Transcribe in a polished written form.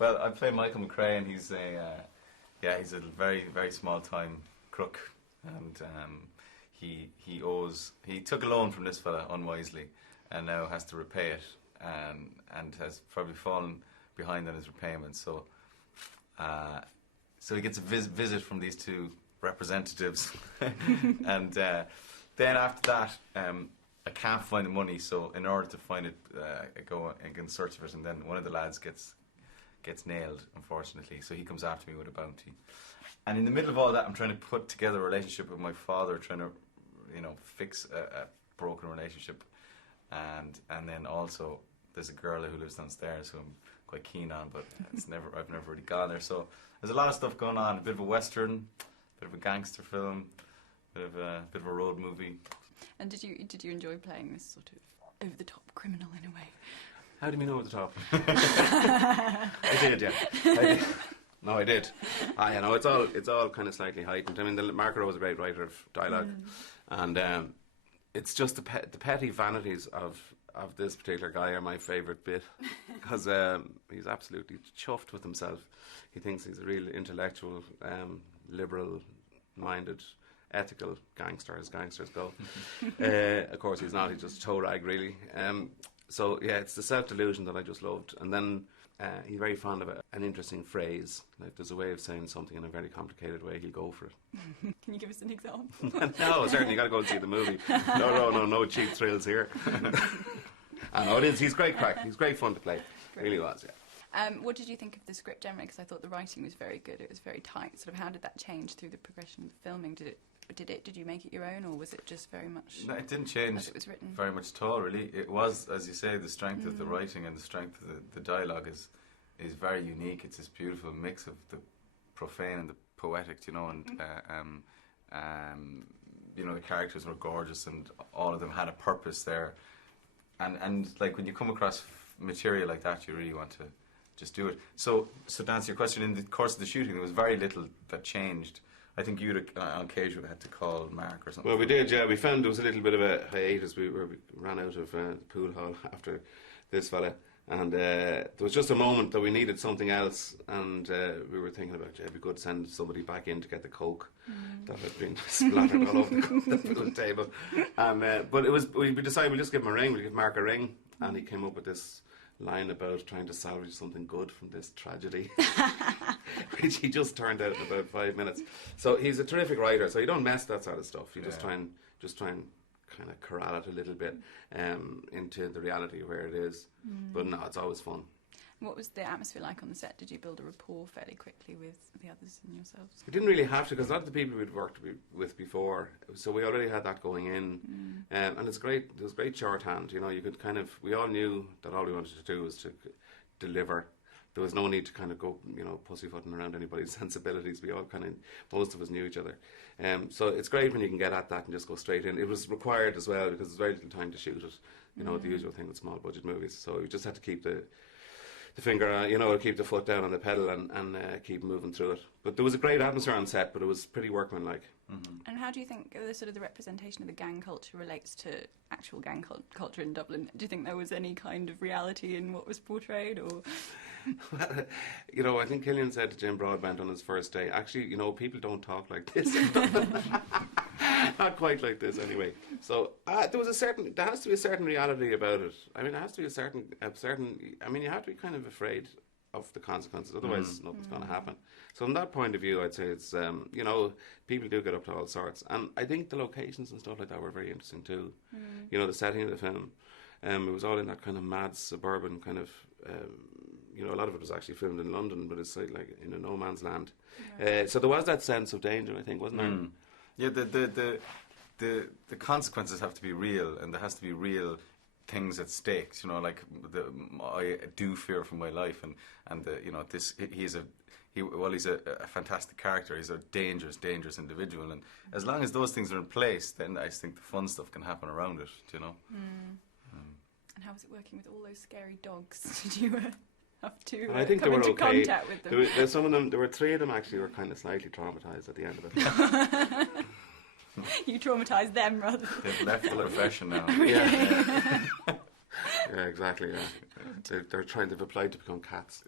Well, I play Michael McCrea, and he's he's a very, very small time crook, and he took a loan from this fella unwisely, and now has to repay it, and has probably fallen behind on his repayments. So he gets a visit from these two representatives, and then after that, I can't find the money. So in order to find it, I go in search of it, and then one of the lads gets nailed, unfortunately. So he comes after me with a bounty, and in the middle of all that, I'm trying to put together a relationship with my father, trying to, fix a broken relationship, and then also there's a girl who lives downstairs who I'm quite keen on, but I've never really gone there. So there's a lot of stuff going on. A bit of a western, a bit of a gangster film, bit of a road movie. And did you enjoy playing this sort of over the top criminal in a way? How do you mean over the top? I did, yeah. I did. No, I did. It's all kind of slightly heightened. I mean, Margaret was a great writer of dialogue, and it's just the petty vanities of this particular guy are my favourite bit, because he's absolutely chuffed with himself. He thinks he's a real intellectual, liberal-minded, ethical gangster, as gangsters go. Of course, he's not. He's just a toe rag, really. So yeah, it's the self-delusion that I just loved. And then he's very fond of an interesting phrase. Like, there's a way of saying something in a very complicated way, he'll go for it. Can you give us an example? No, certainly, you got to go and see the movie. No cheap thrills here. I know it is. He's great crack. He's great fun to play. Great. Really was, yeah. What did you think of the script generally? Because I thought the writing was very good. It was very tight. Sort of, how did that change through the progression of the filming? Did you make it your own, or was it just very much? No, it didn't change as it was written? Very much at all, really. It was, as you say, the strength of the writing and the strength of the dialogue is very unique. It's this beautiful mix of the profane and the poetic, and the characters were gorgeous, and all of them had a purpose there. And like, when you come across material like that, you really want to just do it. So to answer your question, in the course of the shooting, there was very little that changed. I think you'd on occasion had to call Mark or something. Well, we did, yeah. We found there was a little bit of a hiatus. We ran out of the pool hall after this fella, and there was just a moment that we needed something else, and we were thinking about, we could send somebody back in to get the coke that had been splattered all over the table. And but we decided we'll just give him a ring. We'll give Mark a ring, and he came up with this line about trying to salvage something good from this tragedy, which he just turned out in about 5 minutes. So he's a terrific writer. So you don't mess that sort of stuff. You just try and kind of corral it a little bit into the reality of where it is. But no, it's always fun. What was the atmosphere like on the set? Did you build a rapport fairly quickly with the others and yourselves? We didn't really have to, because a lot of the people we'd worked with before, so we already had that going in. And it's great. There was great shorthand. You could we all knew that all we wanted to do was to deliver. There was no need to kind of go, pussyfooting around anybody's sensibilities. We all most of us knew each other. So it's great when you can get at that and just go straight in. It was required as well, because there's very little time to shoot it. The usual thing with small budget movies. So you just had to keep the finger, keep the foot down on the pedal and keep moving through it. But there was a great atmosphere on set, but it was pretty workmanlike. And how do you think the representation of the gang culture relates to actual gang culture in Dublin? Do you think there was any kind of reality in what was portrayed, or? Well, I think Cillian said to Jim Broadbent on his first day, actually, people don't talk like this in Dublin. Not quite like this, anyway. So there has to be a certain reality about it. I mean, there has to be a certain. I mean, you have to be kind of afraid of the consequences, otherwise nothing's going to happen. So from that point of view, I'd say it's people do get up to all sorts, and I think the locations and stuff like that were very interesting too. The setting of the film, it was all in that kind of mad suburban kind of. A lot of it was actually filmed in London, but it's like in a no man's land. So there was that sense of danger, I think, wasn't there? Yeah, the consequences have to be real, and there has to be real things at stake. I do fear for my life, and he's a fantastic character. He's a dangerous individual, and as long as those things are in place, then I think the fun stuff can happen around it. And how was it working with all those scary dogs? Did you have to I think come they were into okay. contact with them? There's some of them. There were 3 of them actually were kind of slightly traumatised at the end of it. You traumatised them rather than... They've left the profession now. Really? Yeah, exactly. Yeah, they're trying to apply to become cats.